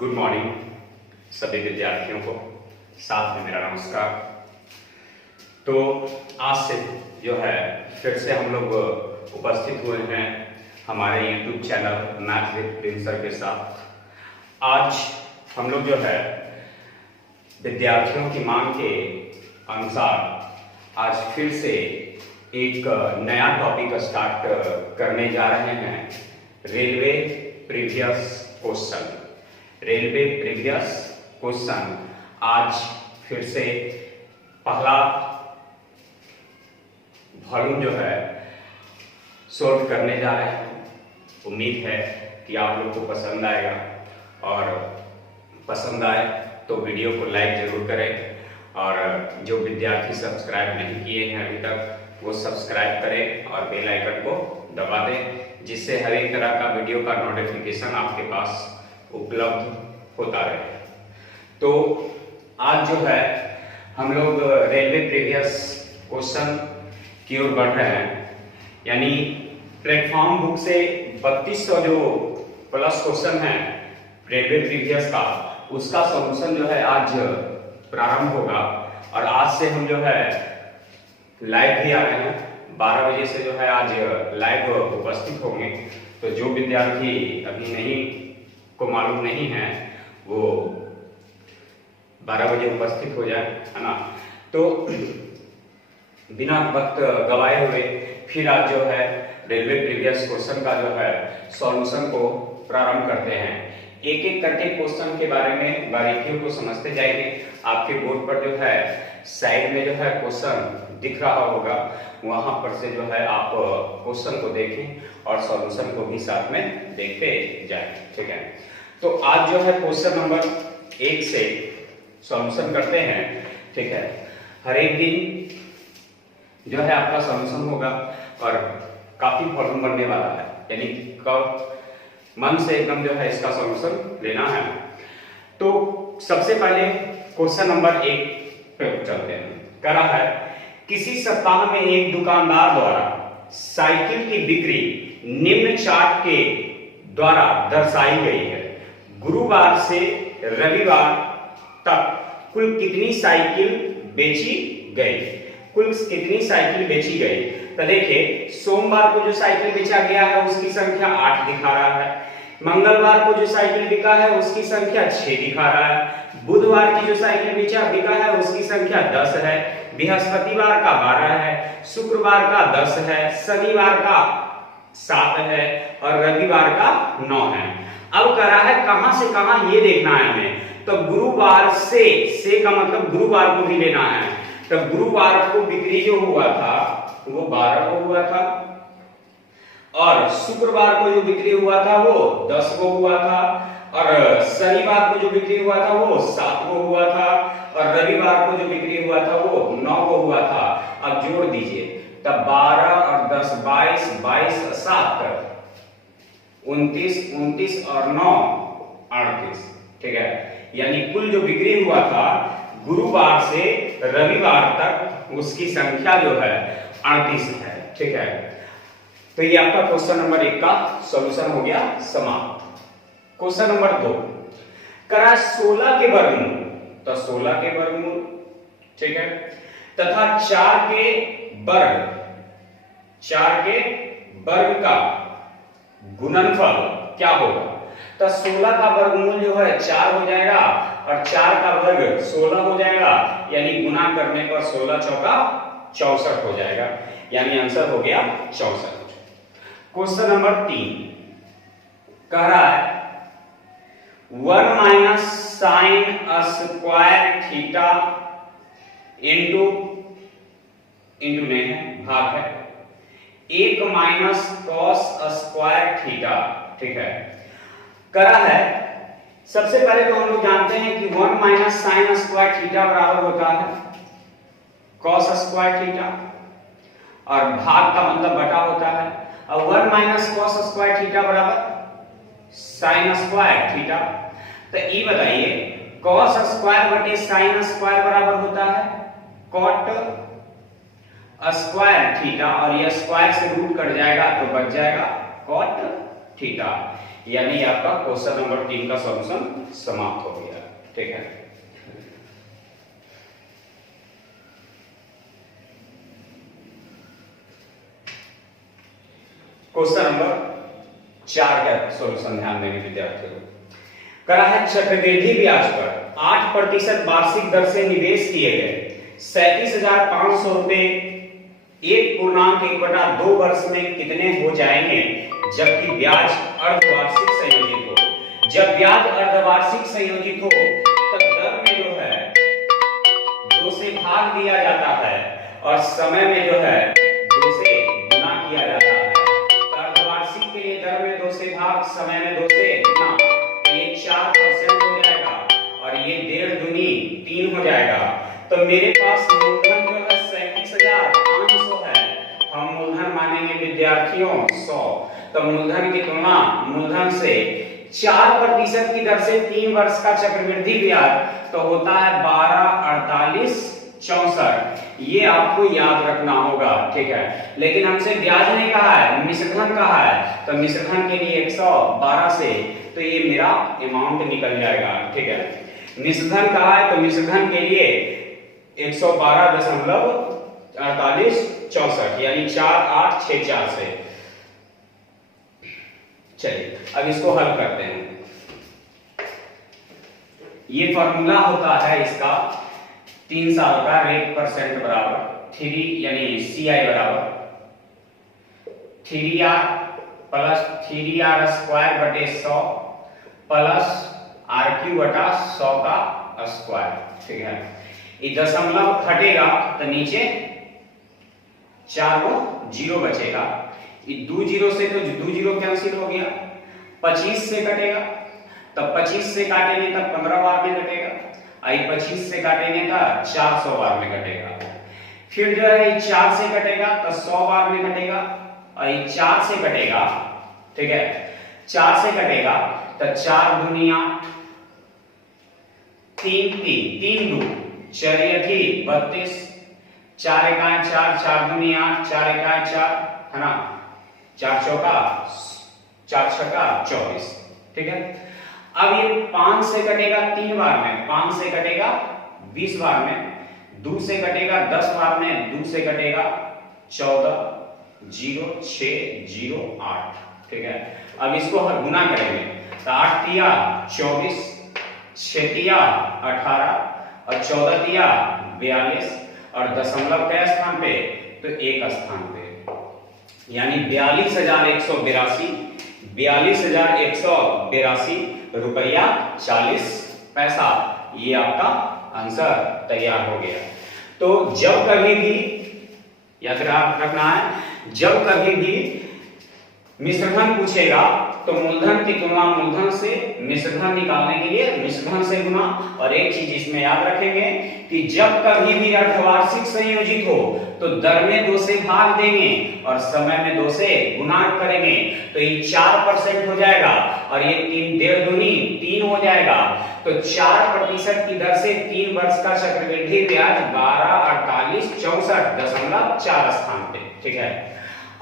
Good morning सभी विद्यार्थियों को, साथ में मेरा नमस्कार। तो आज से जो है फिर से हम लोग उपस्थित हुए हैं हमारे YouTube channel math with Prince sir के साथ। आज हम लोग जो है विद्यार्थियों की मांग के अनुसार आज फिर से एक नया टॉपिक स्टार्ट करने जा रहे हैं, railway previous question. Railway previous question आज फिर से पहला वॉल्यूम जो है सॉल्व करने जा रहे हैं। उम्मीद है कि आप लोग को पसंद आएगा, और पसंद आए तो वीडियो को लाइक जरूर करें, और जो विद्यार्थी सब्सक्राइब नहीं किए हैं अभी तक वो सब्सक्राइब करें और बेल आइकन को दबा दें, जिससे हर एक तरह का वीडियो का नोटिफिकेशन आपके पास उपलब्ध होता रहे। तो आज जो है हम लोग रेलवे प्रीवियस क्वेश्चन की ओर बढ़ रहे हैं, यानी प्लेटफॉर्म बुक से 3200 जो प्लस क्वेश्चन है रेलवे प्रीवियस का, उसका सॉल्यूशन जो है आज प्रारंभ होगा। और आज से हम जो है लाइव भी आ रहे हैं, 12 बजे से जो है आज लाइव उपस्थित होंगे। तो जो विद्यार्थी अभी नहीं को मालूम नहीं है वो 12 बजे उपस्थित हो जाए, है ना। तो बिना वक्त गवाए हुए फिर आज जो है रेलवे प्रीवियस क्वेश्चन का जो है सॉल्यूशन को प्रारंभ करते हैं। एक एक करके क्वेश्चन के बारे में बारीकियों को समझते जाएंगे। आपके बोर्ड पर जो है साइड में जो है क्वेश्चन दिख रहा होगा, वहां पर से जो है आप क्वेश्चन को देखें और सॉल्यूशन को भी साथ में देखते जाएं, ठीक है। तो आज जो है क्वेश्चन नंबर 1 से सॉल्यूशन करते हैं, ठीक है। हर एक दिन जो है आपका सॉल्यूशन होगा और काफी प्रॉब्लम बनने वाला है, यानी कब मन से एकदम जो है इसका सॉल्यूशन लेना है। तो सबसे पहले क्वेश्चन नंबर 1 पे चलते हैं। करा है, किसी सप्ताह में एक दुकानदार द्वारा साइकिल की बिक्री निम्न चार्ट के द्वारा दर्शाई गई है। गुरुवार से रविवार तक कुल कितनी साइकिल बेची गई? कुल कितनी साइकिल बेची गई? तो देखिए, सोमवार को जो साइकिल बेचा गया है उसकी संख्या 8 दिखा रहा है। मंगलवार को जो साइकिल बिका है उसकी संख्या 6 दिखा रहा है। बुधवार की जो साइकिल बिका है उसकी संख्या 10 है। बृहस्पतिवार का 12 है। शुक्रवार का 10 है। शनिवार का 7 है और रविवार का 9 है। अब कह रहा है कहां से कहां ये देखना है हमें। तो गुरुवार से का मतलब गुरुवार को भी लेना है। तो गुरुवार को बिक्री जो हुआ था वो 12 को हुआ था, और शुक्रवार को जो बिक्री हुआ था वो 10 को हुआ था, और शनिवार को जो बिक्री हुआ था वो 7 को हुआ था, और रविवार को जो बिक्री हुआ था वो 9 को हुआ था। अब जोड़ दीजिए, तब 12 और 10 22, 22 और 7 29 और 9 38, ठीक है। यानी कुल जो बिक्री हुआ था गुरुवार से रविवार तक उसकी संख्या जो है 38 है, ठीक है। तो ये आपका क्वेश्चन नंबर 1 का सॉल्यूशन हो गया समाप्त। क्वेश्चन नंबर 2 करा 16 के वर्गमूल, तो 16 के वर्गमूल, ठीक है, तथा 4 के वर्ग का गुणनफल क्या होगा? तो 16 का वर्गमूल जो है 4 हो जाएगा और 4 का वर्ग 16 हो जाएगा, यानी गुना करने पर 16 चौका 64 हो जाएगा, यानी आंसर हो गया 64। क्वेश्चन नंबर 3 कह रहा है 1 minus sine square theta into नहीं है, भाग है 1 माइनस कॉस स्क्वायर थीटा, ठीक है। करा है, सबसे पहले तो हम लोग जानते हैं कि 1 माइनस साइन स्क्वायर थीटा बराबर होता है कॉस स्क्वायर थीटा, और भाग का मतलब बटा होता है। और 1 माइनस कॉस स्क्वायर थीटा बराबर साइन स्क्वायर थीटा। तो ये बताइए, कॉस स्क्वायर बटे साइन स्क्वायर बराबर होता है कॉट स्क्वायर थीटा, और ये स्क्वायर से रूट कट जाएगा तो बच जाएगा कॉट थीटा। यानी आपका क्वेश्चन नंबर 3 का सॉल्यूशन समाप्त हो गया। ठीक है, क्वेश्चन नंबर 4 का सॉल्यूशन ध्यान देंगे विद्यार्थियों। करा है चक्रवृद्धि ब्याज पर 8% वार्षिक दर से निवेश किए गए 37,500 रुपए 1.1/2 वर्ष में कितने हो जाएंगे जबकि ब्याज अर्धवार्षिक संयोजित हो। जब ब्याज अर्धवार्षिक संयोजित हो तब दर में जो है 2 से भाग दिया जाता है और समय में जो है 2 से गुना किया जाता है। अर्धवार्षिक के लिए दर में 2 से भाग, समय में 2 से गुना, तो ये 4% हो जाएगा और ये 1.5 दूनी 3 हो जाएगा। तो मेरे पास मूलधन जो है 37,500 है, हम मूलधन मानेंगे विद्यार्थियों 100। तो मूलधन की तुलना मूलधन से 4% की दर से 3 वर्ष का चक्रवृद्धि ब्याज तो होता है 12, 48, 64। ये आपको याद रखना होगा। ठीक है, लेकिन हमसे ब्याज नहीं कहा है, मिश्रधन कहा है, तो मिश्रधन के लिए 112 से तो ये मेरा अमाउंट निकल जाएगा। ठीक है, मिश्रधन कहा है तो मिश्रधन के लिए 112.4864 यानी 4864 से। चलिए अब इसको हल करते हैं। ये फॉर्मूला होता है इसका 3 साल का रेट परसेंट बराबर 3 यानी CI बराबर 3R प्लस 3R स्क्वायर बटे 100 प्लस RQ बटा 100 का स्क्वायर। ठीक है, ये दशमलव हटेगा तो नीचे 4 को 0 बचेगा। ये 2 0 से तो 2 0 कैंसिल हो गया, 25 से कटेगा तब 25 से काटेंगे तब 15 बार में कटेगा, आई 25 से काटेंगे तब 400 बार में कटेगा। फिर जो है 4 से कटेगा तो 100 बार में कटेगा, आई 4 से कटेगा। ठीक है, 4 से कटेगा तो 4 दूनी 8, 3 3 3 2 4 32, 4 एकाएं 4, 4 दूनी 8, 4 एकाएं 4 है ना, 4 चौका 4 छक्का 24। ठीक है, अब ये 5 से कटेगा 3 बार में, 5 से कटेगा 20 बार में, 2 से कटेगा 10 बार में, 2 से कटेगा 14 0 6 0 8। ठीक है, अब इसको गुना करेंगे तो 8 तिया 24, 6 तिया 18 और 14 तिया 42 और दशमलव के स्थान पे तो एक स्थान पे, यानी 42,182 रुपया 40 पैसा। ये आपका आंसर तैयार हो गया। तो जब कभी भी याद रखना है, जब कभी भी मिश्रधन पूछेगा तो मूलधन की तुलना मूलधन से, मिश्रधन निकालने के लिए मिश्रधन से गुना। और एक चीज इसमें याद रखेंगे कि जब कभी भी अर्धवार्षिक संयोजित हो तो दर में 2 से भाग देंगे और समय में 2 से गुना करेंगे तो ये 4% हो जाएगा और ये 3 1.5 दूनी 3 हो जाएगा। तो 4% की दर से 3 वर्ष का चक्रवृद्धि ब्याज 12, 48, 64.4 स्थान पे। ठीक है,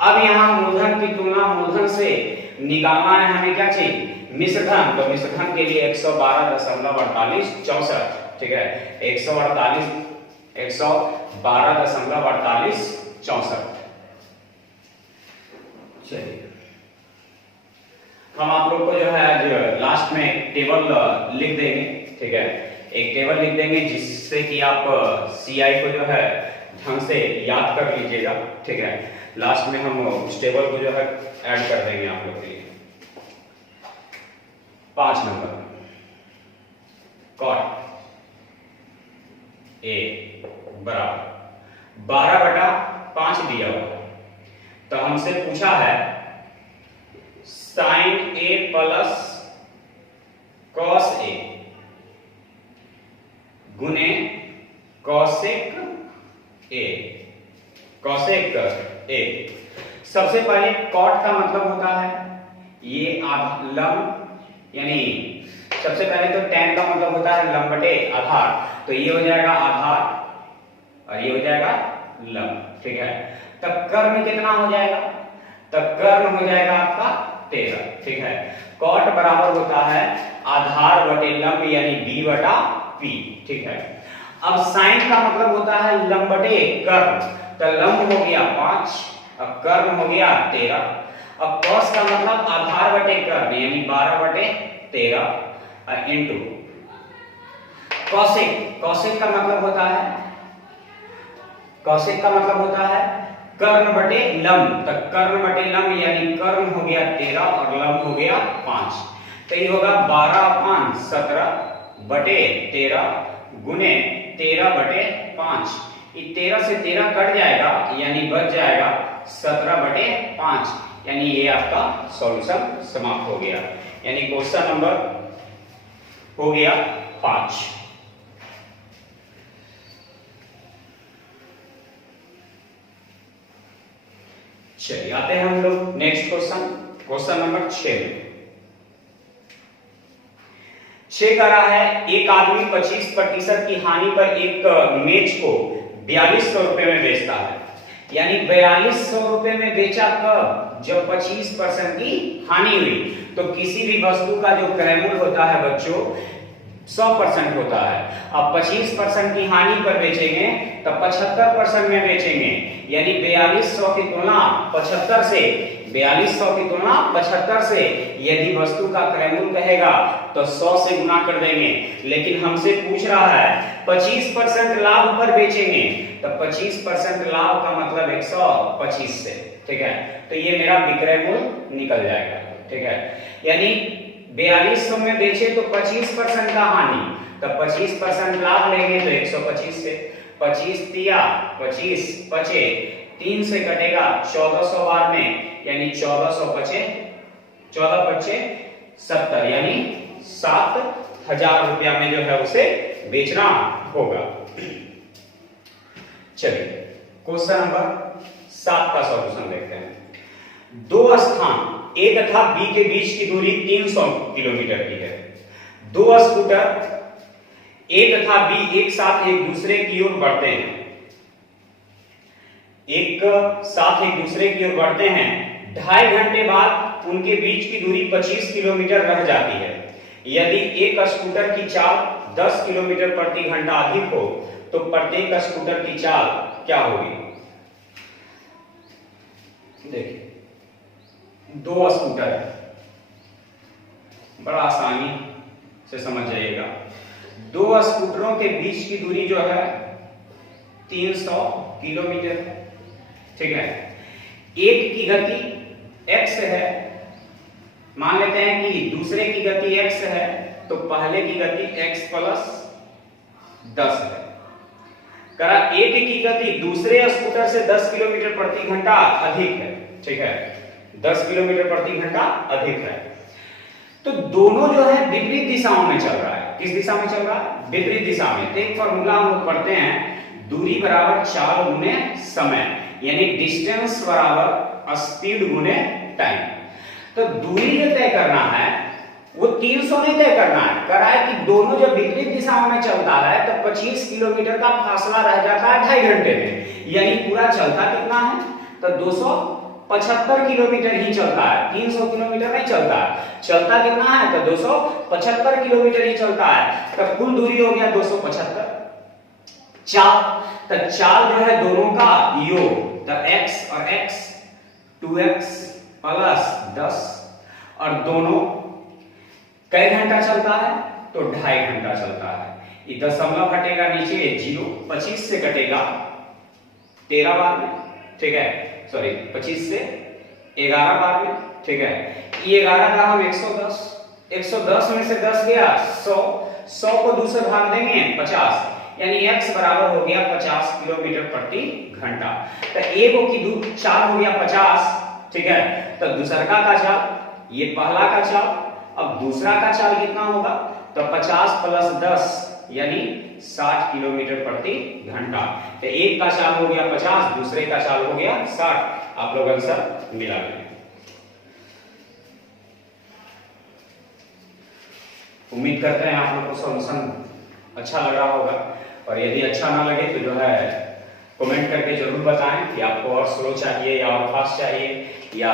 अब यहाँ मूलधन की तुलना मूलधन से निकालना है हमें क्या चाहिए, मिश्रधन। तो मिश्रधन के लिए 112.4864। ठीक है, 112.4864। चलिए हम आप लोग को जो है आज लास्ट में एक टेबल लिख देंगे। ठीक है, एक टेबल लिख देंगे जिससे कि आप CI को जो है ढंग से याद कर लीजिएगा। ठीक है, लास्ट में हम उस टेबल को जो है ऐड कर देंगे आप लोग के लिए। 5 नंबर कॉट A बराबर 12/5 दिया हुआ, तो हमसे पूछा है sin A plus cos A गुने cosec A। cosec A सबसे पहले कॉट का मतलब होता है ये लंब, यानी सबसे पहले तो tan का मतलब होता है लंब बटे आधार, तो ये हो जाएगा आधार और ये हो जाएगा लंब। ठीक है, तब कर्ण कितना हो जाएगा, तब कर्ण हो जाएगा आपका 13। ठीक है, कॉट बराबर होता है आधार बटे लंब यानी b बटा p, ठीक है। अब साइन का मतलब होता है लंब बटे कर्ण, तो लंब हो गया 5, अब कर्ण हो गया 13। अब कॉस का मतलब आधार बटे कर्ण यानी 12 बटे 13 इंटू कॉसेक। कॉसेक का मतलब होता है, कॉसेक का मतलब होता है कर्ण बटे लंब, तो कर्ण बटे लंब यानी कर्ण हो गया 13 और लंब हो गया 5, तो ये होगा 12 5 17 बटे 13 गुने 13 बटे 5। ये 13 से 13 कट जाएगा यानी बच जाएगा 17 बटे 5, यानी ये आपका सॉल्यूशन समाप्त हो गया, यानी क्वेश्चन नंबर हो गया 5। चलिए आते हैं हम लोग नेक्स्ट क्वेश्चन, क्वेश्चन नंबर 6 कह रहा है एक आदमी 25% की हानि पर एक मेज को 4200 रुपए में बेचता है, यानी 4200 रुपए में बेचा कब, जब 25% की हानि हुई। तो किसी भी वस्तु का जो क्रय मूल्य होता है बच्चों 100% होता है। अब 25% की हानि पर बेचेंगे तो 75% में बेचेंगे, यानी 4200 की तुलना 75 से, 4200 की तुलना 75 से यदि वस्तु का क्रय मूल्य कहेगा तो 100 से गुना कर देंगे, लेकिन हमसे पूछ रहा है 25% लाभ पर बेचेंगे, तो 25% लाभ का मतलब 125 से, ठीक है। तो ये मेरा विक्रय मूल्य निकल जाएगा, ठीक है। यानी 4200 में बेचे तो 25% का हानि, तो 25% लाभ लेंगे तो 125 से, 25 तिया 25 बचे 3 से कटेगा 1400 बार में, यानी 1400 बचे 14 बचे 70, यानी 7000 रुपया में जो है उसे बेचना होगा। चलिए क्वेश्चन नंबर 7 का सॉल्यूशन देखते हैं। दो स्थान ए तथा बी के बीच की दूरी 300 किलोमीटर की है। दो स्कूटर ए तथा बी एक साथ एक दूसरे की ओर बढ़ते हैं, एक साथ एक दूसरे की ओर बढ़ते हैं। 2.5 घंटे बाद उनके बीच की दूरी 25 किलोमीटर रह जाती है। यदि एक स्कूटर की चाल 10 किलोमीटर प्रति घंटा अधिक हो तो प्रत्येक स्कूटर की चाल क्या होगी। देखिए दो स्कूटर है, बड़ा आसानी से समझ जाइएगा। दो स्कूटरों के बीच की दूरी जो है 300 किलोमीटर है, ठीक है। एक की गति x है, मान लेते हैं कि दूसरे की गति x है, तो पहले की गति x प्लस 10 है। करा एक की गति दूसरे स्कूटर से 10 किलोमीटर प्रति घंटा अधिक है, ठीक है, 10 किलोमीटर प्रति घंटा अधिक है। तो दोनों जो है विपरीत दिशाओं में चल रहा है। किस दिशा में चल रहा है, विपरीत दिशा में। तो एक फॉर्मूला हम लोग पढ़ते हैं, दूरी बराबर चाल गुने समय, यानी डिस्टेंस बराबर स्पीड गुने टाइम। तो दूरी जो तय करना है वो 300 नहीं तय करना है, करा है कि दोनों जो विपरीत दिशाओं में चलता है तो 25 किलोमीटर का फासला रह जाता है 2.5 घंटे में, यानी पूरा चलता कितना है, तो 275 किलोमीटर ही चलता है, 300 किलोमीटर नहीं चलता है। चलता कितना है, तो 275 किलोमीटर ही चलता है, तो कुल दूरी हो गया 275। चाल, तो चाल जो है दोनों का योग, तो x और x 2x प्लस 10, और दोनों कई घंटा चलता है, तो 2.5 घंटा चलता है। ये दशमलव हटेगा नीचे 0, 25 से कटेगा 13 बार में, ठीक है, सॉरी 25 से 11 बार में, ठीक है। ये 11 का हम 110, 110 में से 10 गया 100, 100 को 2 से भाग देंगे 50, यानी x बराबर हो गया 50 किलोमीटर प्रति घंटा। तो एक की चाल हो गया 50, ठीक है। तो दूसरा का चाल, ये पहला का चाल, अब दूसरा का चाल कितना होगा, तो 50 प्लस 10 यानी 60 किलोमीटर प्रति घंटा। तो एक का चाल हो गया 50, दूसरे का चाल हो गया 60। आप लोग आंसर मिला लें। उम्मीद करते हैं आप लोग को सॉल्यूशन अच्छा लग रहा होगा, और यदि अच्छा ना लगे तो जो है कमेंट करके जरूर बताएं कि आपको और स्लो चाहिए या और फास्ट चाहिए, या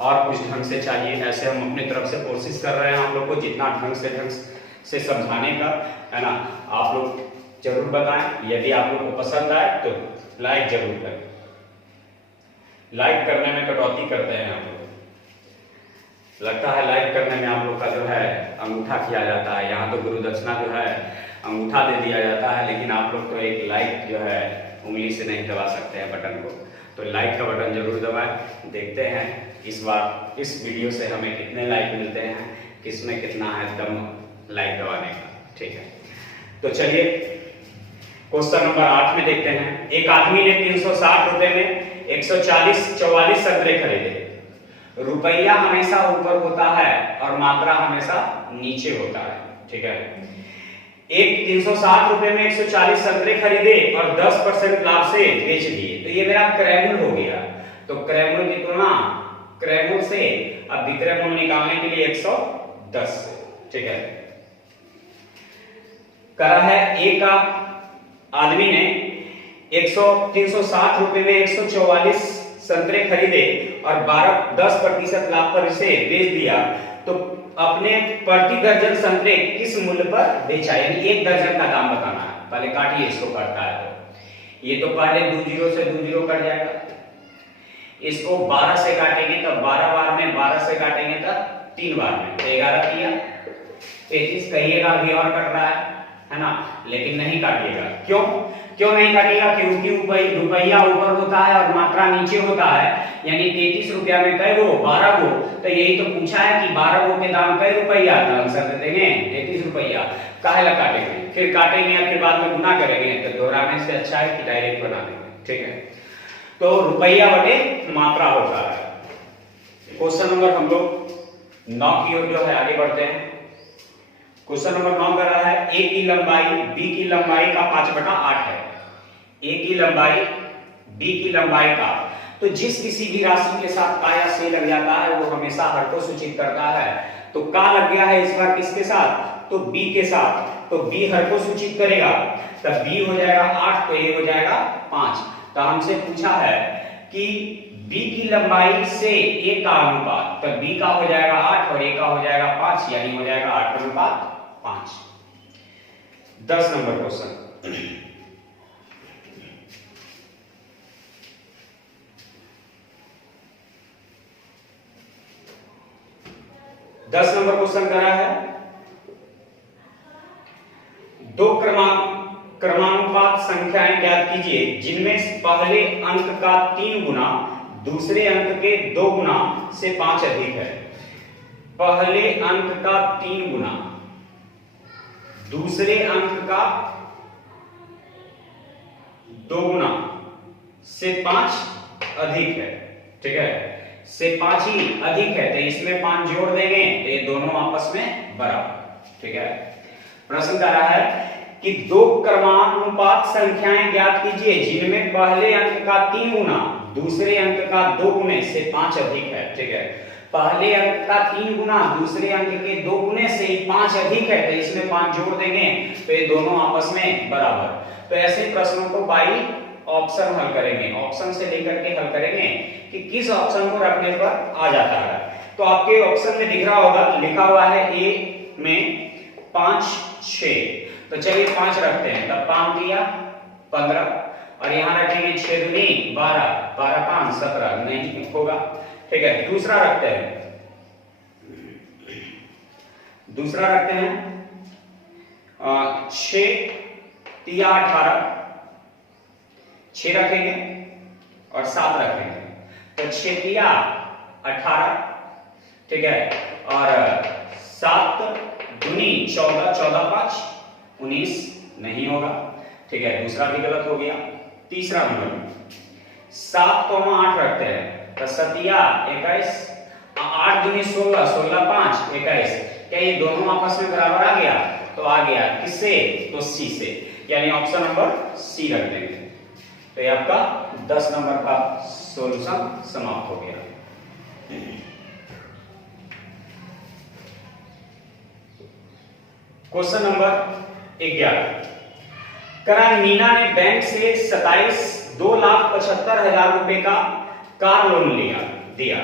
और कुछ ढंग से चाहिए, ऐसे हम अपनी तरफ से कोशिश कर रहे हैं आप लोग को जितना ढंग से समझाने का, है ना। आप लोग जरूर बताएं, यदि आप लोग को पसंद आए तो लाइक जरूर करें। लाइक करने में कटौती करते हैं आप लोग, लगता है लाइक करने में आप लोग का जो है अंगूठा किया जाता है। यहाँ तो गुरु दक्षिणा जो है अंगूठा दे दिया जाता है, लेकिन आप लोग तो एक लाइक जो है उंगली से नहीं दबा सकते हैं बटन को, तो लाइक का बटन जरूर दबाएं। देखते हैं इस बार इस वीडियो से हमें कितने लाइक मिलते हैं, किसमें कितना है दम लाइक दबाने का, ठीक है। तो चलिए क्वेश्चन नंबर 8 में देखते हैं। एक आदमी ने 360 रुपए में 144 संतरे खरीदे। रुपया हमेशा ऊपर होता है और मात्रा हमेशा नीचे होता है, ठीक है। एक 360 रुपए में 140 संतरे खरीदे और 10% लाभ से बेच दिए, तो ये मेरा क्रय मूल्य हो गया। तो क्रय मूल्य की तुलना क्रय मूल्य से अब विक्रय मूल्य निकालने के लिए 110, ठीक है। करा है एक का आदमी ने 360 रुपए में 144 संतरे खरीदे और 10% लाभ पर इसे बेच दिया, तो अपने प्रति दर्जन संतरे किस मूल्य पर बेचा, यानी एक दर्जन का दाम बताना है। पहले काटिए इसको, करता है तो ये तो पहले 2 जीरो से 2 जीरो कट जाएगा। इसको 12 से काटेंगे तो 12 बार में, 12 से काटेंगे तो 3 बार में, 11 किया 35। कहिएगा अभी और कट रहा है ना, लेकिन नहीं काटिएगा। क्यों नहीं काटेगा? क्योंकि रुपया ऊपर होता है और मात्रा नीचे होता है, यानी 33 रुपया में कै गो, 12 गो। तो यही तो पूछा है कि 12 गो के दाम कै रुपया, तो आंसर दे देंगे 33 रुपया। काहे ला काटेंगे, फिर काटेंगे और फिर बाद में गुना करेंगे, तो दोहराने से अच्छा है कि डायरेक्ट बना देंगे, ठीक है। तो रुपया बटे मात्रा होता है। क्वेश्चन नंबर हम लोग 9 की ओर जो है आगे बढ़ते हैं। क्वेश्चन नंबर 9 कर रहा है ए की लंबाई बी की लंबाई का 5/8 है। ए की लंबाई बी की लंबाई का, तो जिस किसी भी राशि के साथ का या से लग जाता है वो हमेशा हर को सूचित करता है। तो का लग गया है इस बार किसके साथ, तो बी के साथ, तो बी हर को सूचित करेगा, तब बी हो जाएगा 8, तो ए हो जाएगा 5। तो हमसे पूछा है कि बी की लंबाई से ए का अनुपात, तो बी का हो जाएगा 8 और ए का हो जाएगा 5, यानी हो जाएगा 8/5। 10 नंबर क्वेश्चन। 10 नंबर क्वेश्चन करा है, दो क्रमानुपात संख्याएं ज्ञात कीजिए जिनमें पहले अंक का 3 गुना दूसरे अंक के 2 गुना से 5 अधिक है। पहले अंक का 3 गुना दूसरे अंक का 2 गुना से 5 अधिक है, ठीक है। से 5 ही अधिक है, तो इसमें 5 जोड़ देंगे तो ये दोनों आपस में बराबर, ठीक है। प्रश्न कर रहा है कि दो क्रमानुपात संख्याएं ज्ञात कीजिए जिनमें पहले अंक का 3 गुना दूसरे अंक का 2 गुने से 5 अधिक है, ठीक है। पहले अंक का 3 गुना दूसरे अंक के 2 गुने से 5 अधिक है, तो इसमें 5 जोड़ देंगे तो ये दोनों आपस में बराबर। तो ऐसे प्रश्नों को बाई ऑप्शन हल करेंगे, ऑप्शन से लेकर के हल करेंगे कि किस ऑप्शन को रखने पर आ जाता है। तो आपके ऑप्शन में दिख रहा होगा, लिखा हुआ है ए में 5 6, तो चलिए 5 रखते हैं, तब 5 दिया 15 और यहां रखेंगे 6 दूनी 12, 12 5 17, नहीं होगा, ठीक है। दूसरा रखते हैं 6 तिया 18, 6 रखेंगे और 7 रखेंगे, तो 6 तिया 18, ठीक है, और 7 दूनी 14, 14 5 19, नहीं होगा, ठीक है। दूसरा भी गलत हो गया। तीसरा नंबर 7 8 रखते हैं, तो 7 21, 8 दूनी 16, 16 5 21, क्या ये दोनों आपस में बराबर आ गया? तो आ गया, किससे? तो सी से, यानी ऑप्शन नंबर सी रख देंगे। तो ये आपका 10 नंबर का सॉल्यूशन समाप्त हो गया। क्वेश्चन नंबर 11, करा मीना ने बैंक से 2,75,000 रुपए का कार लोन दिया।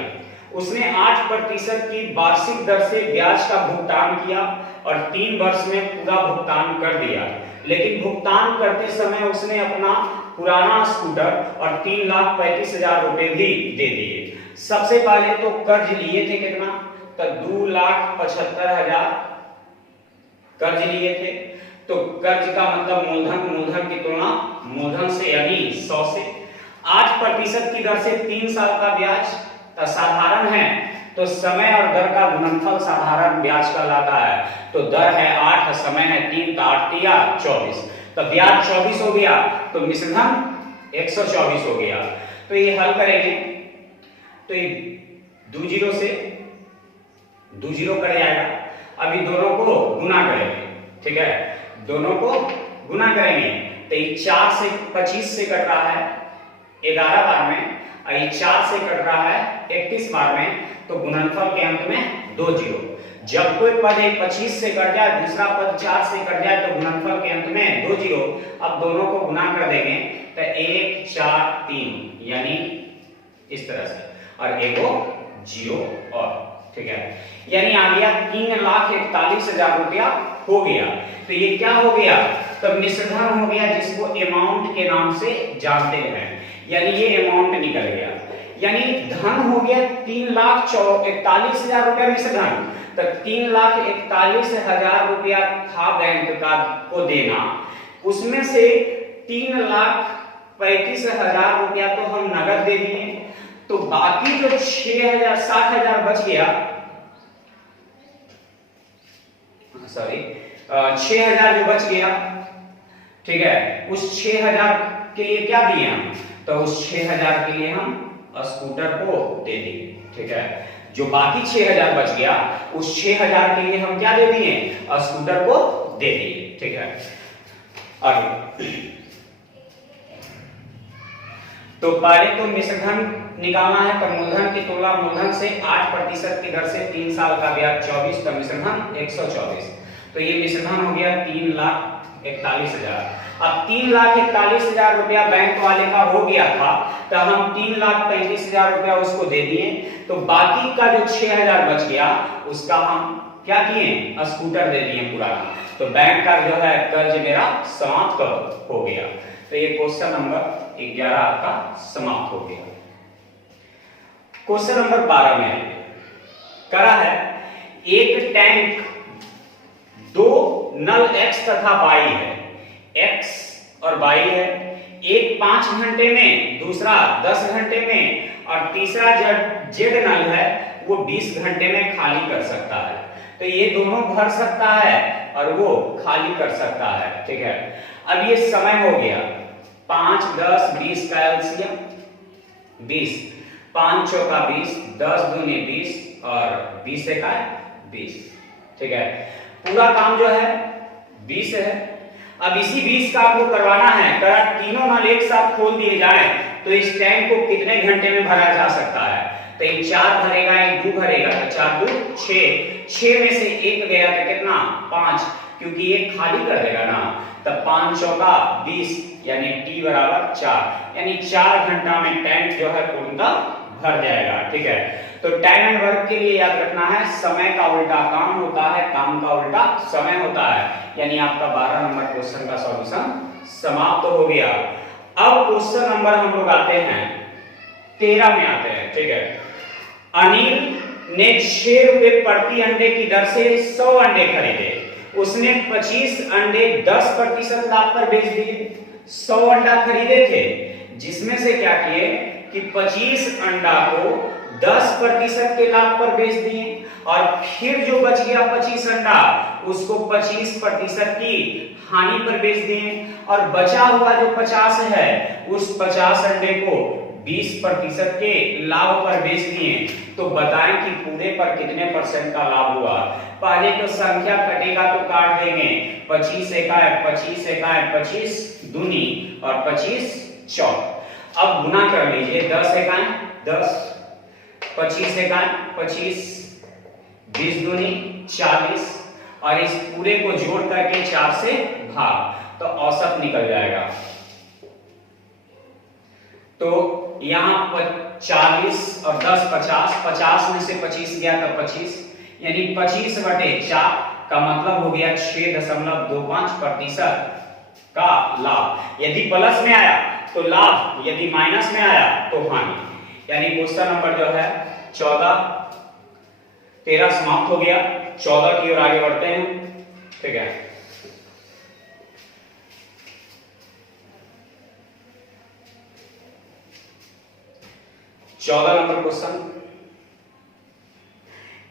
उसने 8% की वार्षिक दर से ब्याज का भुगतान किया और 3 वर्ष में पूरा भुगतान कर दिया। लेकिन भुगतान करते समय उसने अपना पुराना स्कूटर और 3,35,000 रुपए भी दे दिए। सबसे पहले तो कर्ज लिए थे कितना, तो 2,75,000 कर्ज लिए थे। तो कर्ज का मतलब मूलधन की तुलना मूलधन से यानी 100 से 8% की दर से 3 साल का ब्याज तो साधारण है, तो समय और दर का गुणनफल साधारण ब्याज कहलाता है। तो दर है 8, समय है 3, तो 8 तिया 24, तो ब्याज 24 हो गया, तो मिश्रधन 124 हो गया। तो ये हल करेंगे तो ये 2 जीरो से 2 जीरो कट जाएगा। अभी दोनों को गुना करेंगे, ठीक है, दोनों को गुना करेंगे तो ये 4 से 25 से कट रहा है 11 बार में, और ये 4 से कट रहा है 31 बार में, तो गुणनफल के अंत में 2 जीरो। जब कोई पद 25 से कट जाए, दूसरा पद 4 से कट जाए, तो गुणनफल के अंत में 2 जीरो। अब दोनों को गुना कर देंगे तो 1 4 3 यानी इस तरह से, और एगो जीरो और, ठीक है, यानी आ गया 3,41,000 रुपया हो गया। तो ये क्या हो गया, तो मिश्रधन हो गया, जिसको अमाउंट के नाम से जानते हैं, यानी ये अमाउंट निकल गया। यानी धन हो गया 3,41,000 रुपया मिश्रधन, तो 3,41,000 रुपया था बैंक का को देना, उसमें से 3,35,000 रुपया तो हम नगद दे दिए, तो बाकी जो 6,000 60,000 बच गया, सॉरी 6,000 जो बच गया, ठीक है, उस 6,000 के लिए क्या दिए हम, तो उस 6,000 के लिए हम स्कूटर को दे दिए, ठीक है। जो बाकी 6,000 बच गया, उस 6,000 के लिए हम क्या दे दिए, स्कूटर को दे दिए, ठीक है। आगे तो पहले तो मिश्रधन निकालना है, तो मूलधन की तुलना मूलधन से 8% की दर से 3 साल का ब्याज 24, तो मिश्रधन 124। तो ये मिश्रधन हो गया 3,41,000। अब 3,41,000 रुपया बैंक वाले का हो गया था, तो हम 3,35,000 रुपया उसको दे दिए, तो बाकी का जो 6,000 बच गया उसका हम क्या किए, स्कूटर दे दिए पुराना। तो बैंक का जो है कर्ज मेरा समाप्त हो गया। तो ये क्वेश्चन नंबर 11 आपका समाप्त हो गया। क्वेश्चन नंबर 12 में करा है, एक टैंक 2 नल X तथा Y है, X और Y है, एक 5 घंटे में, दूसरा 10 घंटे में, और तीसरा Z नल है वो 20 घंटे में खाली कर सकता है। तो ये दोनों भर सकता है और वो खाली कर सकता है, ठीक है। अब ये समय हो गया 5 10 20 का एलसीएम 20, 5 चौका 20, 10 दूनी 20 और 20 एका 20, ठीक है। पूरा काम जो है 20 है। अब इसी 20 का आपको करवाना है, अगर तीनों नल एक साथ खोल दिए जाए तो इस टैंक को कितने घंटे में भरा जा सकता है, तो एक 4 भरेगा, एक 2 भरेगा, तो 4 2 6, 6 में से एक गया तो कितना 5, क्योंकि एक खाली कर देगा ना, तो 5 चौका 20 यानी t बराबर 4, यानी 4 घंटा में टैंक जो है पूर्णतः भर जाएगा, ठीक है। तो टाइम एंड वर्क के लिए याद रखना है, समय का उल्टा काम होता है, काम का उल्टा समय होता है, यानी आपका 12 नंबर क्वेश्चन का सॉल्यूशन समाप्त हो गया। अब क्वेश्चन नंबर हम लोग आते हैं 13 में आते हैं, ठीक है। अनिल ने 6 रुपए प्रति अंडे की दर से 100 अंडे खरीदे, उसने 25 अंडे 10% लाभ पर बेच दिए। 100 अंडा खरीदे थे, जिसमें से क्या किए कि 25 अंडा को 10% के लाभ पर बेच दिए, और फिर जो बच गया 25 अंडा उसको 25% की हानि पर बेच दिए, और बचा हुआ जो 50 है उस 50 अंडे को 20% के लाभ पर बेच दिए। तो बताएं कि पूरे पर कितने परसेंट का लाभ हुआ। पहले तो संख्या कटेगा तो काट देंगे, 25 एकाएं 25 एकाएं 25 दूनी और 25 चौक। अब गुना कर लीजिए, 10 एकाएं 10, 25 एकाएं 25, 20 दूनी 40, और इस पूरे को जोड़ करके 4 से भाग, तो औसत निकल जाएगा। तो यहाँ 40 और 10 50, 50 में से 25 गया तो 25, यानी 25/4 का मतलब हो गया 6.25% का लाभ। यदि प्लस में आया तो लाभ, यदि माइनस में आया तो हानि। यानी क्वेश्चन नंबर जो है 14 13 समाप्त हो गया। 14 की ओर आगे बढ़ते हैं, ठीक है। चौदह नंबर क्वेश्चन,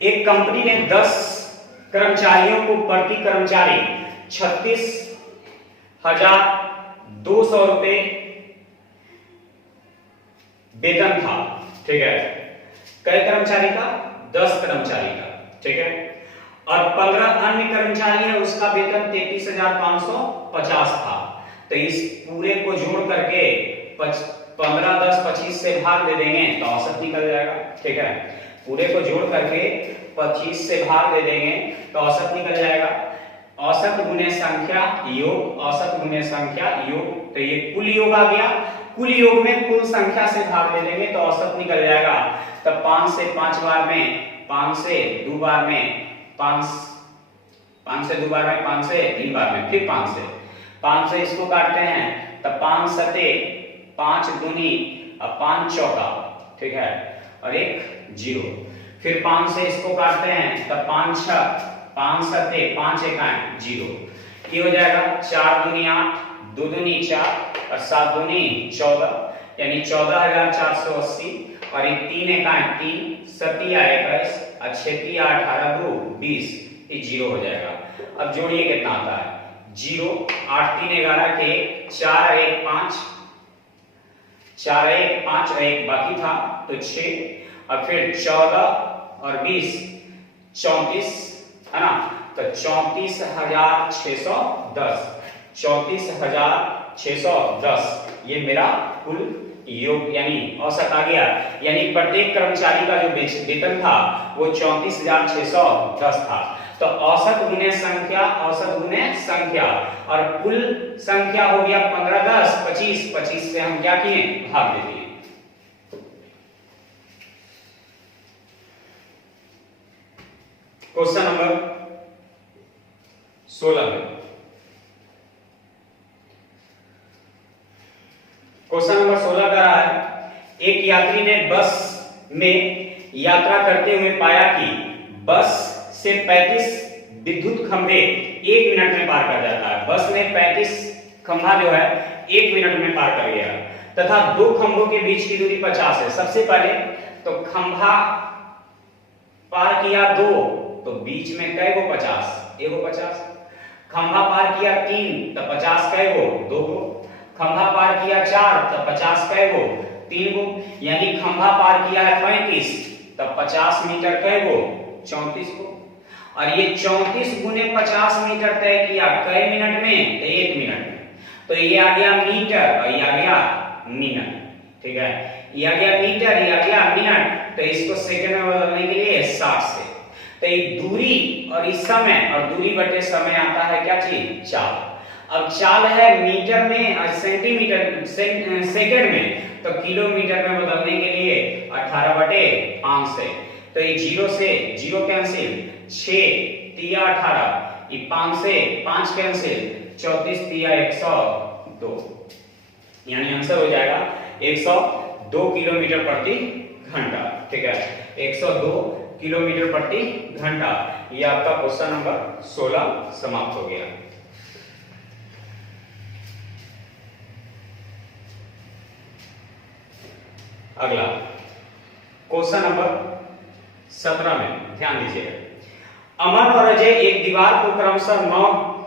एक कंपनी ने 10 कर्मचारियों को प्रति कर्मचारी 36,200 रुपए वेतन था, ठीक है। कई कर्मचारी का? 10 कर्मचारी का, ठीक है। और 15 अन्य कर्मचारी है, उसका वेतन 33,550 था। तो इस पूरे को जोड़ करके 15 10 25 से भाग दे देंगे तो औसत निकल जाएगा, ठीक है। पूरे को जोड़ करके 25 से भाग दे देंगे तो औसत निकल जाएगा। औसत गुने संख्या योग, औसत गुने संख्या योग, तो ये कुल योग आ गया। कुल योग में कुल संख्या से भाग दे देंगे तो औसत निकल जाएगा। तब 5 से 5 बार में, 5 से 2 बार में, 5 से 2 बार में, 5 से 3 बार में, फिर 5 से इसको काटते हैं तब 5 सते 5 दूनी और 5 चौका, ठीक है, और एक 0। फिर 5 से इसको काटते हैं तब 5 6, 5 सते 5 एकाएं 0। ये हो जाएगा 4 दूनी 8, 2 दूनी 4 और 7 दूनी 14, यानी 14,480 और एक 3 एकाएं 3, 7 21 और 6 18 2 20, ये 0 हो जाएगा। अब जोड़िए कितना आता है? 0 8 3 11 के 4 1 5, 4 1 5 और 1 बाकी था तो 6, और फिर 14 और 20 34, है ना। तो 34,610, 34,610 ये मेरा कुल योग यानी औसत आ गया। यानी प्रत्येक कर्मचारी का जो वेतन था वो 34,610 था। तो औसत गुने संख्या, औसत गुने संख्या, और कुल संख्या हो गया 15 10 25, 25 से हम क्या किए? भाग दे दिए। क्वेश्चन नंबर 16 में, क्वेश्चन नंबर 16 का है, एक यात्री ने बस में यात्रा करते हुए पाया कि बस से 35 विद्युत खंभे 1 मिनट में पार कर जाता है। बस में 35 खंभा जो है 1 मिनट में पार कर गया, तथा 2 खंभों के बीच की दूरी 50 है। सबसे पहले तो खंभा पार किया 2, तो बीच में कै गो 50? एगो 50। खंभा पार किया 3 तो 50 कै गो? 2 गो। खंभा पार किया 4 तो 50 कै गो? 3 गो। यानी खंभा पार किया है 35 तो 50 मीटर कै गो? 34 गो। और ये 34 गुने 50 मीटर तय किया कै मिनट में? तो 1 मिनट में। तो ये आ गया मीटर और ये आ गया मिनट, ठीक है। ये आ गया मीटर, ये आ गया मिनट। तो इसको सेकंड में बदलने के लिए 60 से। तो ये दूरी और इस समय, और दूरी बटे समय आता है क्या चीज? चाल। अब चाल है मीटर में और सेंटीमीटर सेकंड में, तो किलोमीटर में बदलने के लिए 18/5 से। तो ये 0 से 0 कैंसिल, 6 3 18, ये 5 से 5 कैंसिल, 34 3 102, यानी आंसर हो जाएगा 102 किलोमीटर प्रति घंटा, ठीक है। 102 किलोमीटर प्रति घंटा। ये आपका क्वेश्चन नंबर 16 समाप्त हो गया। अगला क्वेश्चन नंबर 17 में ध्यान दीजिएगा। अमन और अजय एक दीवार को क्रमशः 9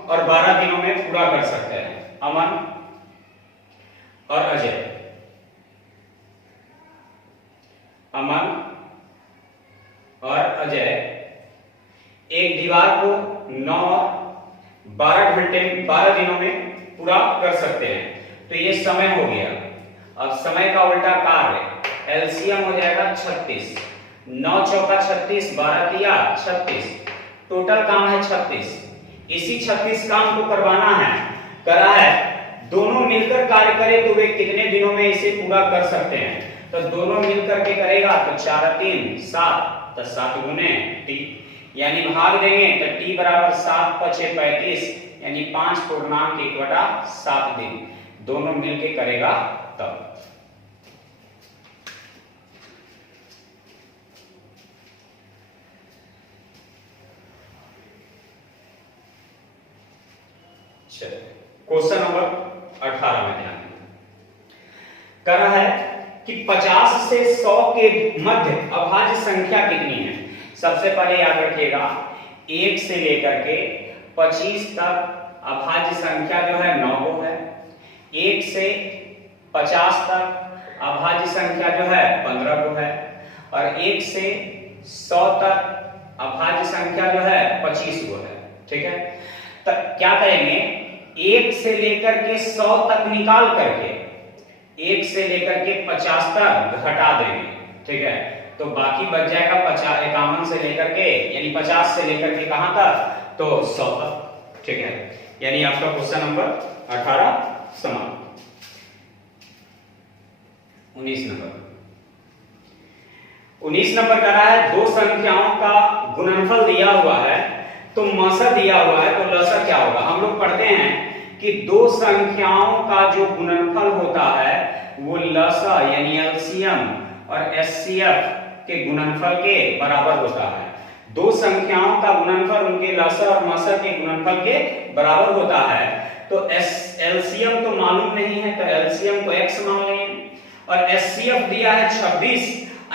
और 12 दिनों में पूरा कर सकते हैं। अमन और अजय, अमन और अजय एक दीवार को 9 12 घंटे 12 दिनों में पूरा कर सकते हैं। तो ये समय हो गया। अब समय का उल्टा कार्य, एलसीएम हो जाएगा 36, 9 चौका 36, 12 तिया 36, टोटल काम है 36। इसी 36 काम को करवाना है, करा है दोनों मिलकर कार्य करें तो वे कितने दिनों में इसे पूरा कर सकते हैं? तो दोनों मिलकर के करेगा तो 4 3 7, तो 7 गुने टी, यानी भाग देंगे तो टी बराबर 7 × 5 = 35, यानी 5.1/7 दिन दोनों मिलके करेगा तब। क्वेश्चन नंबर 18 में ध्यान कर रहा है कि 50 से 100 के मध्य अभाज्य संख्या कितनी है? सबसे पहले याद रखिएगा 1 से लेकर के 25 तक अभाज्य संख्या जो है 9 को है। 1 से 50 तक अभाज्य संख्या जो है 15 को है, और 1 से 100 तक अभाज्य संख्या जो है 25 को है। ठीक है, तो क्या करेंगे, 1 से लेकर के 100 तक निकाल करके 1 से लेकर के 50 तक घटा देंगे। ठीक है, तो बाकी बच जाएगा 51 से लेकर के, यानी 50 से लेकर के कहां तक, तो 100 तक। ठीक है, यानी आपका क्वेश्चन नंबर 18 समाप्त। 19 नंबर कर रहा है दो संख्याओं का गुणनफल दिया हुआ है तो मसा दिया हुआ है, तो लसा क्या होगा? हम लोग पढ़ते हैं कि दो संख्याओं का जो गुणनफल होता है वो लसा यानी एलसीएम और एचसीएफ के गुणनफल के बराबर होता है। दो संख्याओं का गुणनफल उनके लसा और मसा के गुणनफल के बराबर होता है। तो एलसीएम तो मालूम नहीं है, तो एलसीएम को x मान लेंगे, और एचसीएफ दिया है 26,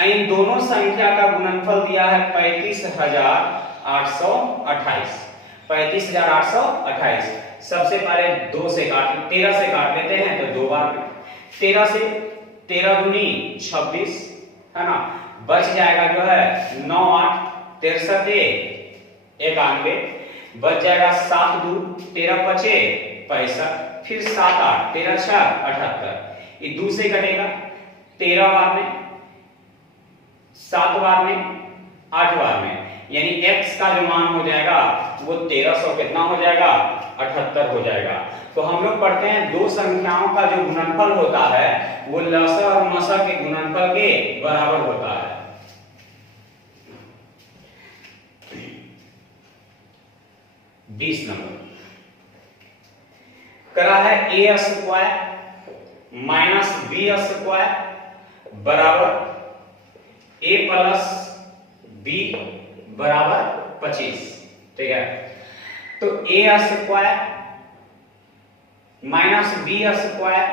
इन दोनों संख्या का गुणनफल दिया है 35,828। 35,828 सबसे पहले 13 से काट लेते हैं तो 2 बार में, 13 से 13 दूनी 26 है ना, बच जाएगा जो है 9 8 63 91, बच जाएगा 7 2 13 5 65, फिर 7 8 13 6 78, ये 2 से कटेगा 13 बार में, 7 बार में, 8 बार में, यानी x का जो मान हो जाएगा वो 1300 कितना हो जाएगा? 78 हो जाएगा। तो हम लोग पढ़ते हैं दो संख्याओं का जो गुणनफल होता है वो लसा और मसा के गुणनफल के बराबर होता है। बीस नंबर करा है a square minus b square बराबर a प्लस b बराबर 25। ठीक है, तो a square minus b square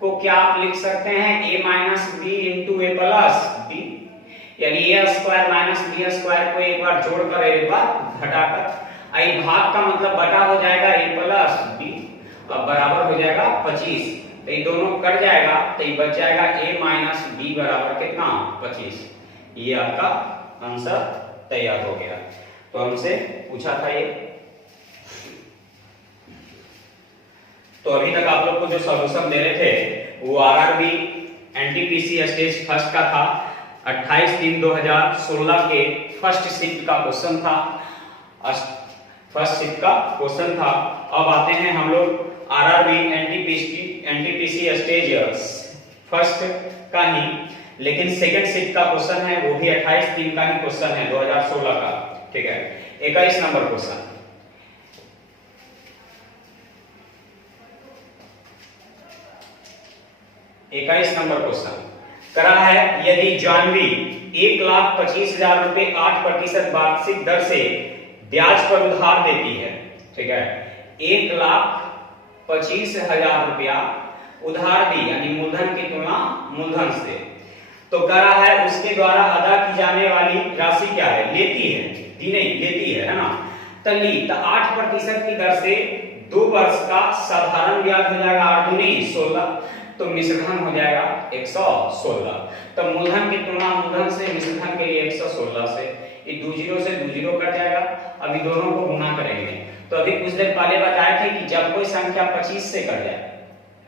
को क्या आप लिख सकते हैं? a minus b into A plus b, यानी a square minus b square को एक बार जोड़कर एक बार घटाकर, आई भाग का मतलब बटा हो जाएगा a प्लस b और बराबर हो जाएगा 25। तो ये दोनों कट जाएगा तो ये बच जाएगा a माइनस b बराबर कितना? 25। ये आपका आंसर तैयार हो गया। तो हमसे पूछा था ये, तो अभी तक आप लोग को जो सॉल्यूशन दे रहे थे वो आरआरबी एनटीपीसी स्टेज फर्स्ट का था। 28/3/2016 के फर्स्ट शिफ्ट का क्वेश्चन था, फर्स्ट शिफ्ट का क्वेश्चन था। अब आते हैं हम लोग आरआरबी एनटीपीसी स्टेज फर्स्ट का ही, लेकिन सेकंड शिफ्ट का क्वेश्चन है, वो भी 28/3 का ही क्वेश्चन है 2016 का। ठीक है, 21 नंबर क्वेश्चन, करा है यदि जानवी 1,25,000 रुपए 8% वार्षिक दर से ब्याज पर उधार देती है। ठीक है, 1,25,000 रुपया उधार दी, यानी मूलधन की तुलना मूलधन से, तो करा है उसके द्वारा अदा की जाने वाली राशि क्या है? लेती है, दी नहीं, लेती है ना, तली, तो 8% की दर से 2 वर्ष का साधारण ब्याज हो जाएगा 8 दूनी 16, तो मिश्रधन हो जाएगा 116। तो मूलधन की तुलना मूलधन से, मिश्रधन के लिए 116 से, ये 2 0 से 2 0 कट जाएगा। अभी दोनों को गुणा करेंगे, तो अभी कुछ देर पहले बताए थे कि जब कोई संख्या 25 से कट जाए,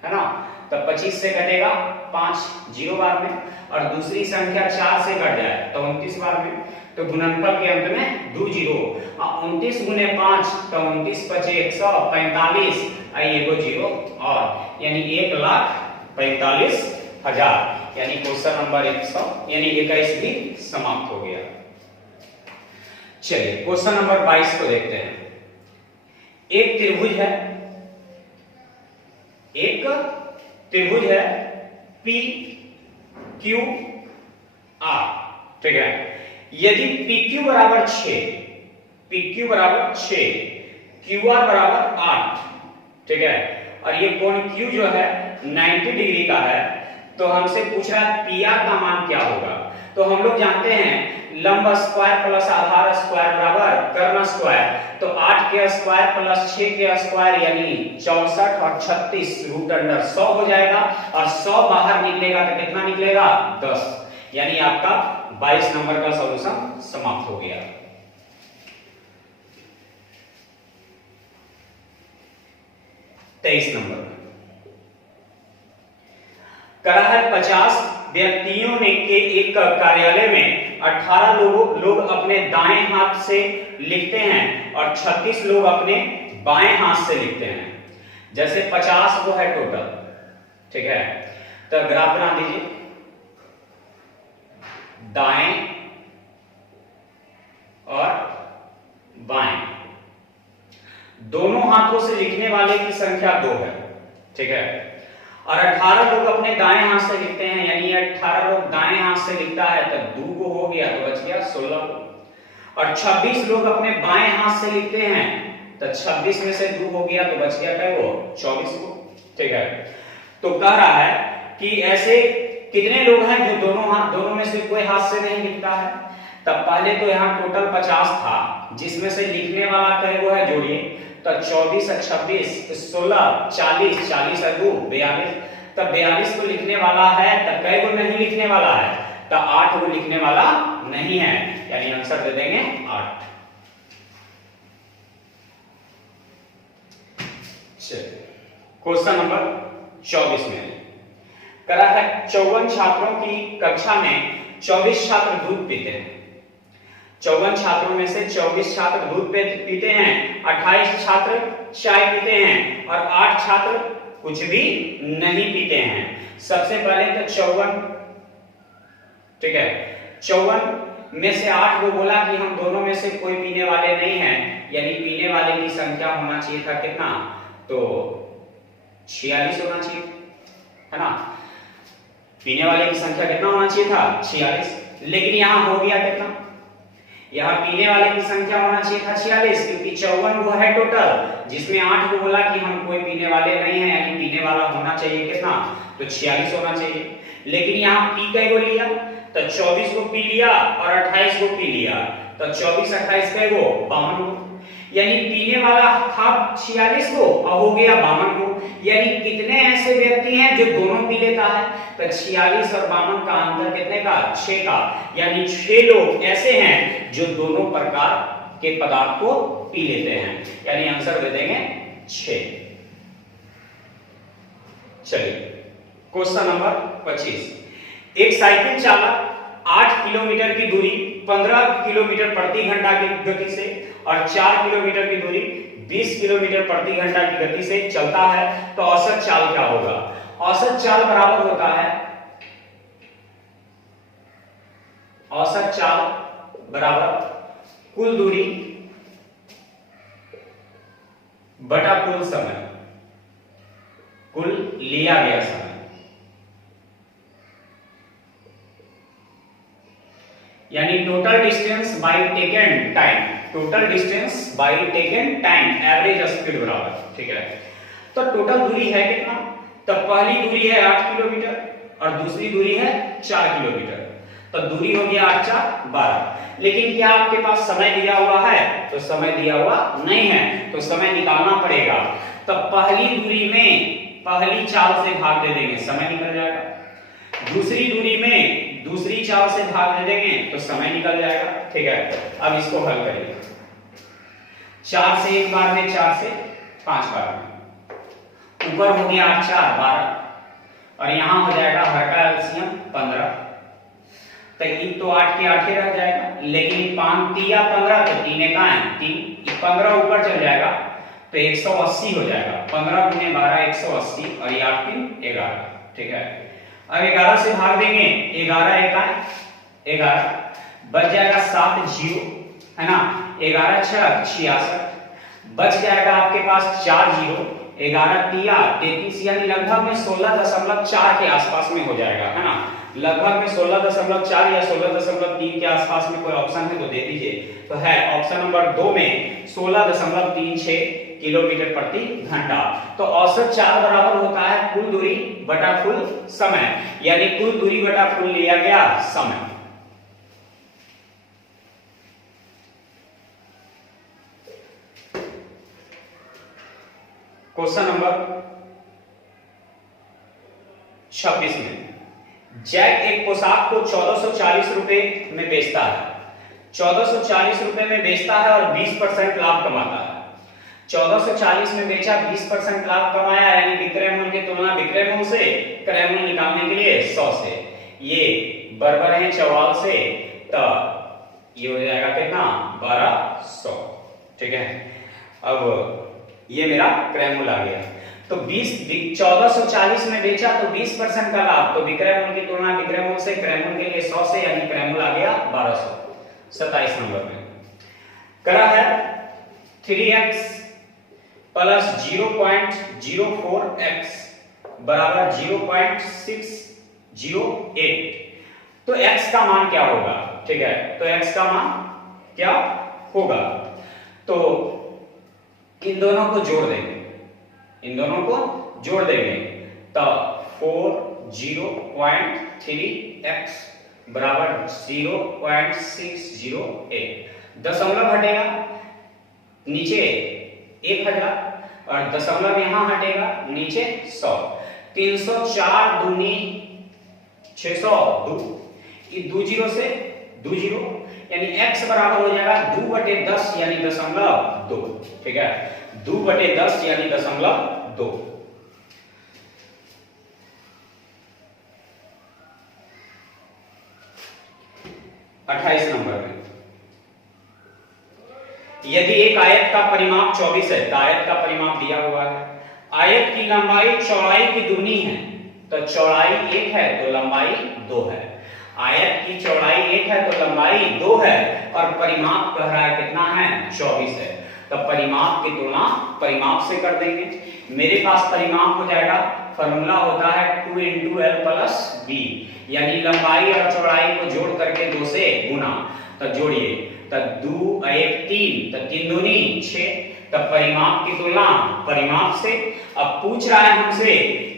है ना, तो 25 से कटेगा 5 0 बार में, और दूसरी संख्या 4 से कट जाए तो 29 बार में, तो गुणनफल के अंत में 2 0, 29 गुने 5 तो 29 × 5 145, आई एगो जीरो और यानी 1,45,000 यानी क्वेश्चन नंबर 100 यानी 21 भी समाप्त हो गया। चलिए क्वेश्चन नंबर 22 को देखते हैं। एक त्रिभुज है पी क्यू आर, ठीक है। यदि PQ बराबर 6, PQ बराबर 6, QR बराबर 8, ठीक है, और ये कोण Q जो है 90 डिग्री का है, तो हमसे पूछ रहा है PR का मान क्या होगा। तो हम लोग जानते हैं लंब स्क्वायर प्लस आधार स्क्वायर बराबर कर्ण स्क्वायर, तो 8 के स्क्वायर प्लस 6 के स्क्वायर यानी 64 और 36 रूट अंडर 100 हो जाएगा, और 100 बाहर निकलेगा तो कितना निकलेगा 10, यानी आपका 22 नंबर का सॉल्यूशन समाप्त हो गया। तेईस नंबर कहा है 50 व्यक्तियों ने के एक कार्यालय में 18 लोग अपने दाएं हाथ से लिखते हैं और 36 लोग अपने बाएं हाथ से लिखते हैं। जैसे 50 वो है टोटल, ठीक है, तो ग्राफ बना दीजिए। दाएं और बाएं दोनों हाथों से लिखने वाले की संख्या 2 है, ठीक है, और 18 लोग अपने दाएं हाथ से लिखते हैं, यानी 18 लोग दाएं हाथ से लिखता है तो 2 को हो गया तो बच गया 16 को, और 26 लोग अपने बाएं हाथ से लिखते हैं तो 26 में से 2 हो गया तो बच गया क्या वो 24 को, ठीक है। तो कह रहा है कि ऐसे कितने लोग हैं जो दोनों में से कोई हाथ से नहीं लिखता है। तब पहले तो यहाँ टोटल 50 था, जिसमें से लिखने वाला कई वो है जोड़िए, तो 24 और 26 16 40 40 और 2 42, तब 42 को लिखने वाला है, तब कई को नहीं लिखने वाला है, तो 8 को लिखने वाला नहीं है, यानी आंसर दे देंगे 8। चलिए क्वेश्चन नंबर 24 में करा है 54 छात्रों की कक्षा में 24 छात्र दूध पीते हैं। 54 छात्रों में से 24 छात्र दूध पीते हैं, 28 छात्र चाय पीते हैं और 8 छात्र कुछ भी नहीं पीते हैं। सबसे पहले तो 54, ठीक है, 54 में से 8 को बोला कि हम दोनों में से कोई पीने वाले नहीं हैं, यानी पीने वाले की संख्या होना चाहिए था कितना, तो 46 होना चाहिए, है ना। पीने वाले की संख्या कितना होना चाहिए था 46, लेकिन यहां हो गया कितना, यहाँ पीने वाले की संख्या होना चाहिए था 46, क्योंकि 54 वो है टोटल, जिसमें 8 को बोला कि हम कोई पीने वाले नहीं हैं, यानी पीने वाला होना चाहिए कितना, तो 46 होना चाहिए। लेकिन यहाँ पी कई को लिया, तो 24 को पी लिया और 28 को पी लिया, तो 24 28 कई को 52 को, यानी पीने वाला था 46 को और हो गया 52 को। यानी कितने ऐसे व्यक्ति हैं जो दोनों पी लेता है, तो 46 और 52 का अंतर कितने का 6 का, यानी 6 लोग ऐसे हैं जो दोनों प्रकार के पदार्थ को पी लेते हैं, यानी आंसर दे देंगे 6। चलिए क्वेश्चन नंबर 25। एक साइकिल चालक 8 किलोमीटर की दूरी 15 किलोमीटर प्रति घंटा की गति से और 4 किलोमीटर की दूरी 20 किलोमीटर प्रति घंटा की गति से चलता है, तो औसत चाल क्या होगा। औसत चाल बराबर होता है, औसत चाल बराबर कुल दूरी बटा कुल समय, कुल लिया गया समय। यानी total distance by taken time, total distance by taken time average speed बराबर, ठीक है। तो टोटल दूरी है कितना, तो पहली दूरी है 8 किलोमीटर और दूसरी दूरी है 4 किलोमीटर, तो दूरी हो गया 8 4 12। लेकिन क्या आपके पास समय दिया हुआ है, तो समय दिया हुआ नहीं है, तो समय निकालना पड़ेगा। तो पहली दूरी में पहली चाल से भाग दे देंगे, समय निकल जाएगा। दूसरी दूरी में दूसरी चाल से भाग दे देंगे तो समय निकल जाएगा, ठीक है। अब इसको हल करिए, 4 से एक बार में, 4 से 5 बार में, ऊपर हो गया 8 4 12 और यहां हो जाएगा हर का एलसीएम 15, तो ये तो 8 के 8 ही रह जाएगा, लेकिन 5 3 15 तो 3 का है 3, 15 ऊपर चल जाएगा तो 180 हो जाएगा। 15 गुने 12 180 और ये 8 3 11। ठीक है, अब 11 से भाग देंगे, 11 11 बच जाएगा 7 0 है ना, 11 6 66 बच जाएगा आपके पास 4 0, 11 तिया 33 यानी लगभग में 16.4 के आसपास में हो जाएगा है ना, लगभग में 16.4 या 16.3 के आसपास में कोई ऑप्शन है तो दे दीजिए। तो है ऑप्शन नंबर 2 में 16.36 किलोमीटर प्रति घंटा। तो औसत चाल बराबर होता है कुल दूरी बटा कुल समय, यानी कुल दूरी बटा कुल लिया गया समय। क्वेश्चन नंबर 26 में जैक एक पोशाक को 1440 रुपए में बेचता है, 1440 रुपए में बेचता है और 20% लाभ कमाता है। 1440 में बेचा, 20% लाभ कमाया, यानी विक्रय मूल्य की तुलना विक्रय मूल्य से क्रय मूल्य निकालने के लिए 100 से, ये बराबर है 44 से, तो ये हो जाएगा कितना 1200। ठीक है, अब ये मेरा क्रय मूल्य आ गया। तो 1440 में बेचा तो 20% का लाभ, तो विक्रय मूल्य की तुलना विक्रय मूल्य से क्रय मूल्य के लिए 100 से, यानी क्रय मूल्य आ गया 1200। 27 नंबर में करा है 3x प्लस 0.04x बराबर 0.608। तो x का मान क्या होगा? ठीक है, तो x का मान क्या होगा? तो इन दोनों को जोड़ देंगे, इन दोनों को जोड़ देंगे, तो 40.3x बराबर 0.608। दशमलव हटेगा नीचे 1000 और दशमलव यहां हटेगा नीचे 100। 304 दूनी 602, ये 20 से 20, यानी x बराबर हो जाएगा 2/10 यानी 0.2। ठीक है, 2/10 यानी 0.2। 28 नंबर में यदि एक आयत का परिमाप 24 है, तो आयत का परिमाप दिया हुआ है, आयत की लंबाई चौड़ाई की दुगनी है, तो चौड़ाई 1 है तो लंबाई 2 है। आयत की चौड़ाई 1 है तो लंबाई 2 है और परिमाप कह रहा है कितना है 24 है, तो परिमाप की तुलना परिमाप से कर देंगे। मेरे पास परिमाप हो जाएगा, फॉर्मूला होता है 2 × L + B, यानी लंबाई और चौड़ाई को जोड़ करके 2 से गुना, तो जोड़िए, तो 2 1 3, तो 3 दूनी 6, तो परिमाप की तुलना परिमाप से। अब पूछ रहा है हमसे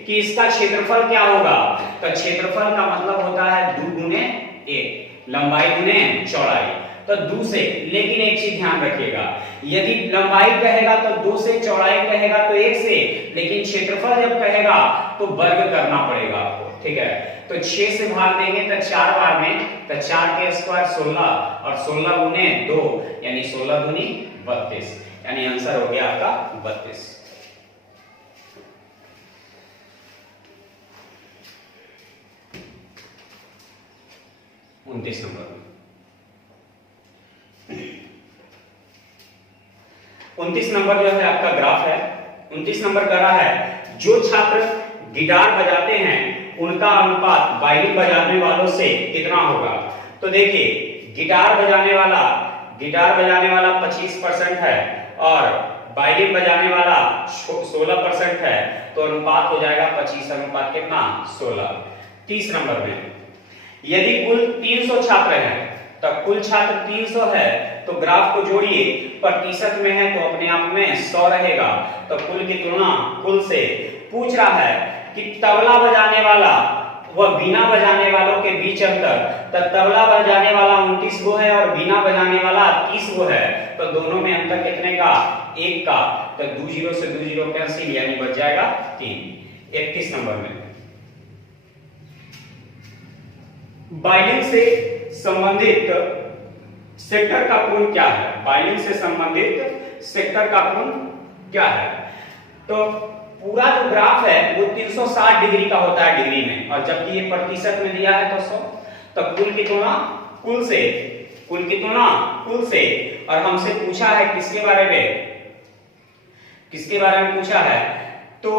कि इसका क्षेत्रफल क्या होगा, तो क्षेत्रफल का मतलब होता है 2 × 1, लंबाई गुने चौड़ाई, तो 2 से। लेकिन एक चीज ध्यान रखिएगा, यदि लंबाई कहेगा तो 2 से, चौड़ाई कहेगा तो 1 से, लेकिन क्षेत्रफल जब कहेगा तो वर्ग करना पड़ेगा आपको। ठीक है, तो 6 से भाग देंगे तो 4 बार में, तो 4 के स्क्वायर 16 और 16 गुने 2 यानी 16 दूनी 32, यानी आंसर हो गया आपका 32। 29 नंबर 29 नंबर जो है आपका ग्राफ है। 29 नंबर कह रहा है जो छात्र गिटार बजाते हैं उनका अनुपात वायलिन बजाने वालों से कितना होगा। तो देखिए, गिटार बजाने वाला 25% है और वायलिन बजाने वाला 16% है, तो अनुपात हो जाएगा 25 अनुपात कितना 16। 30 नंबर में यदि कुल 300 छात्र हैं, तो कुल छात्र 300 है, तो ग्राफ को जोड़िए, प्रतिशत में है तो अपने आप में 100 रहेगा, तो कुल की तुलना कुल से। पूछ रहा है कि तबला बजाने वाला व बीना बजाने वालों के बीच अंतर, तो तबला बजाने वाला 29 गो है और बीना बजाने वाला 30 गो है, तो दोनों में अंतर कितने का 1 का, तो 20 से 20 कैंसिल, यानी बच जाएगा 3। 31 नंबर में वायलिन से संबंधित सेक्टर का कोण क्या है, वायलिन से संबंधित सेक्टर का कोण क्या है। तो पूरा जो ग्राफ है वो 360 डिग्री का होता है डिग्री में, और जबकि ये प्रतिशत में दिया है तो 100, तो कुल की तुलना कुल से, कुल की तुलना कुल से। और हमसे पूछा है किसके बारे में, किसके बारे में पूछा है? तो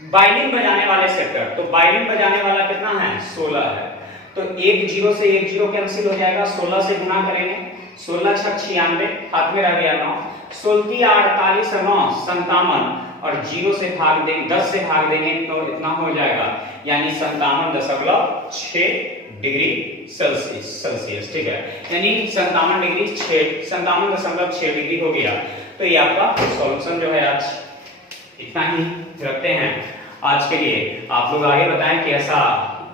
वायलिन बजाने वाले सेक्टर, तो वायलिन बजाने वाला कितना है? 16 है। तो एक जीरो से एक जीरो कैंसिल हो जाएगा, 16 से गुना करेंगे, 16 छक 96, हाथ में रह गया 9, 16 48 9 57 और जीरो से भाग देंगे, 10 से भाग देंगे तो इतना हो जाएगा, यानी 57.6 डिग्री सेल्सियस। ठीक है, यानी 57 डिग्री 57.6 डिग्री हो गया। तो ये आपका सॉल्यूशन जो है आज इतना ही रखते हैं आज के लिए। आप लोग आगे बताएं कि ऐसा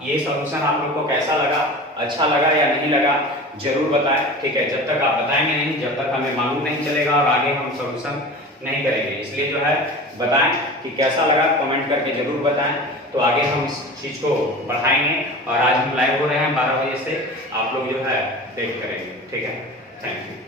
ये सॉल्यूशन आप लोग को कैसा लगा, अच्छा लगा या नहीं लगा, जरूर बताएं। ठीक है, जब तक आप बताएंगे नहीं, जब तक हमें मालूम नहीं चलेगा और आगे हम सॉल्यूशन नहीं करेंगे। इसलिए जो है बताएं कि कैसा लगा, कमेंट करके जरूर बताएं, तो आगे हम इस चीज को बढ़ाएंगे। और आज हम लाइव हो रहे हैं 12 बजे से, आप लोग जो है देख करेंगे। ठीक है, थैंक यू।